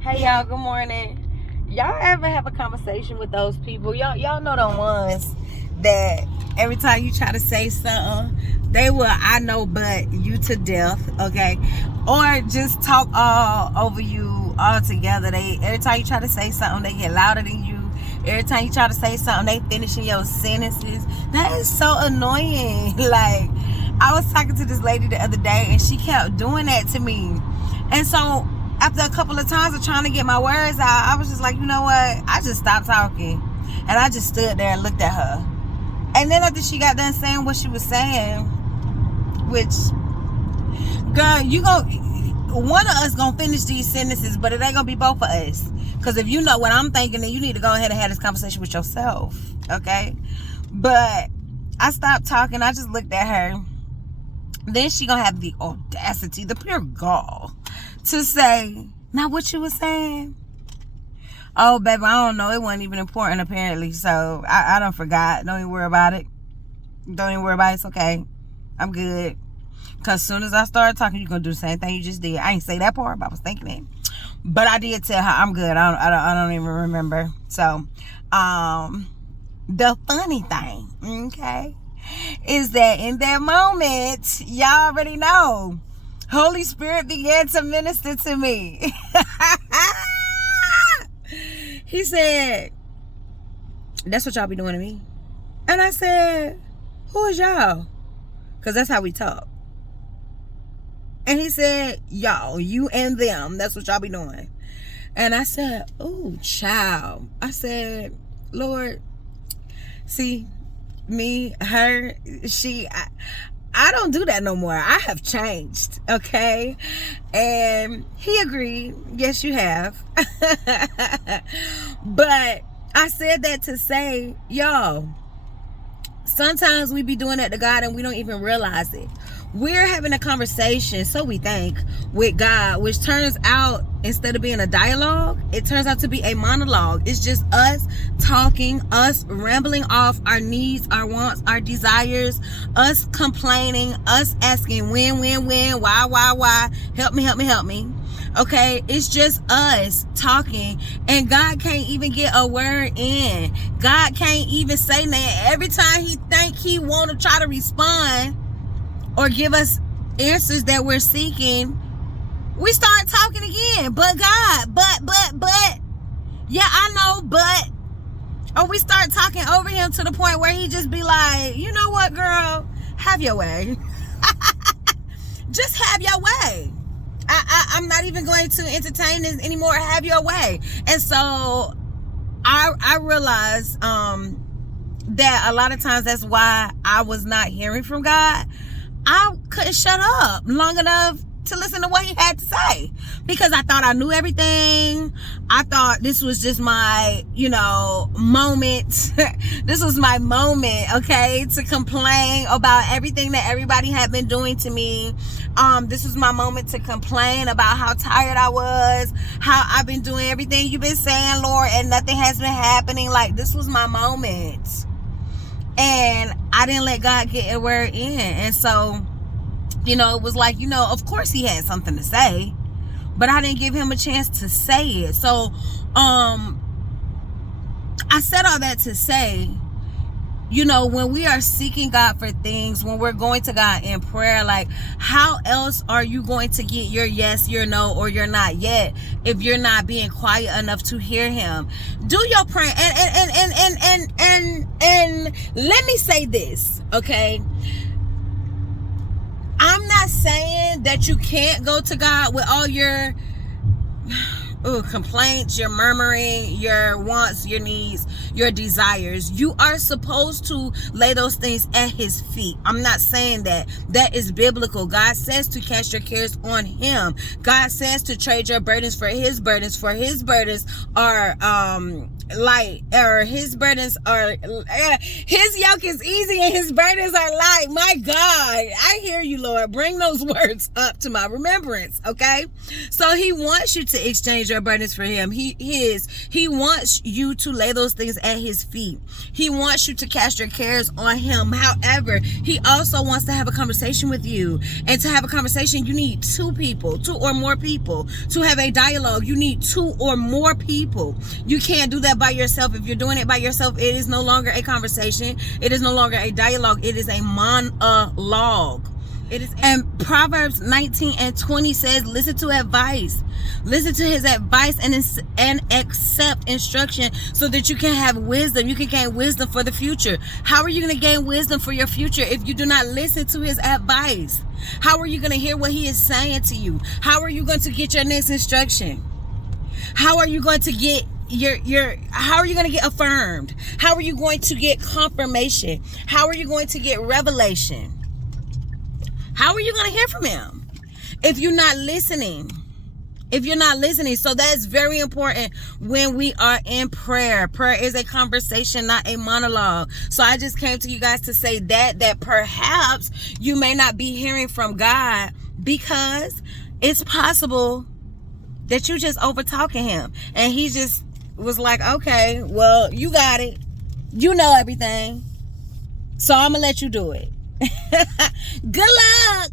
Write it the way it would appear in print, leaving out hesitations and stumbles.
Hey y'all, good morning. Y'all ever have a conversation with those people? Y'all know the ones that every time you try to say something, they will I know but you to death, okay? Or just talk all over you all together. They every time you try to say something, they get louder than you. Every time you try to say something, they finishing your sentences. That is so annoying. Like, I was talking to this lady the other day and she kept doing that to me. And so after a couple of times of trying to get my words out, I was just like, you know what? I just stopped talking. And I just stood there and looked at her. And then after she got done saying what she was saying, which, girl, one of us gonna finish these sentences, but it ain't gonna be both of us. Because if you know what I'm thinking, then you need to go ahead and have this conversation with yourself, okay? But I stopped talking. I just looked at her. Then she gonna have the audacity, the pure gall, to say, now what you was saying? Oh, baby, I don't know. It wasn't even important, apparently. So, I done forgot. Don't even worry about it. Don't even worry about it. It's okay. I'm good. Because as soon as I started talking, you're going to do the same thing you just did. I ain't say that part, but I was thinking it. But I did tell her I'm good. I don't even remember. So, the funny thing, okay, is that in that moment, y'all already know, Holy Spirit began to minister to me. He said, that's what y'all be doing to me. And I said, who is y'all? Because that's how we talk. And he said, y'all, you and them, that's what y'all be doing. And I said, oh, child. I said, Lord, see, me, her, she, I don't do that no more. I have changed, okay? And he agreed. Yes, you have. But I said that to say, y'all, sometimes we be doing that to God and we don't even realize it. We're having a conversation, so we think, with God, which turns out, instead of being a dialogue, it turns out to be a monologue. It's just us talking, us rambling off our needs, our wants, our desires, us complaining, us asking when, why, help me. Okay, it's just us talking, and God can't even get a word in. God can't even say that. Every time he think he want to try to respond or give us answers that we're seeking, we start talking again. But God, but, yeah, I know, but, or we start talking over him to the point where he just be like, you know what, girl, have your way. Just have your way. I'm not even going to entertain this anymore. Have your way. And so I realized that a lot of times that's why I was not hearing from God. I couldn't shut up long enough to listen to what he had to say, because I thought I knew everything. I thought this was just my, moment. This was my moment, okay, to complain about everything that everybody had been doing to me. This was my moment to complain about how tired I was, how I've been doing everything you've been saying, Lord, and nothing has been happening. Like, this was my moment. And I didn't let God get a word in. And so, it was like, of course he had something to say, but I didn't give him a chance to say it. So, I said all that to say, when we are seeking God for things, when we're going to God in prayer, like, how else are you going to get your yes, your no, or your not yet if you're not being quiet enough to hear him? Do your prayer. And let me say this, okay? I'm not saying that you can't go to God with all your complaints, your murmuring, your wants, your needs, your desires. You are supposed to lay those things at his feet. I'm not saying that. That is biblical. God says to cast your cares on him. God says to trade your burdens for his burdens, for his burdens are light, or his burdens are, his yoke is easy and his burdens are light. My God, I hear you, Lord. Bring those words up to my remembrance, okay? So he wants you to exchange your burdens for him. He wants you to lay those things at his feet. He wants you to cast your cares on him. However, he also wants to have a conversation with you. And to have a conversation, you need two or more people. To have a dialogue, you need two or more people. You can't do that by yourself. If you're doing it by yourself, it is no longer a conversation. It is no longer a dialogue. It is a monologue. And Proverbs 19:20 says, listen to advice. Listen to his advice and accept instruction so that you can have wisdom. You can gain wisdom for the future. How are you going to gain wisdom for your future if you do not listen to his advice? How are you going to hear what he is saying to you? How are you going to get your next instruction? How are you going to get how are you going to get affirmed? How are you going to get confirmation? How are you going to get revelation? How are you going to hear from him if you're not listening? So that's very important when we are in prayer. Prayer is a conversation, not a monologue. So I just came to you guys to say that perhaps you may not be hearing from God because it's possible that you just over talking him and he just was like, okay, well, you got it. You know everything. So I'm going to let you do it. Good luck.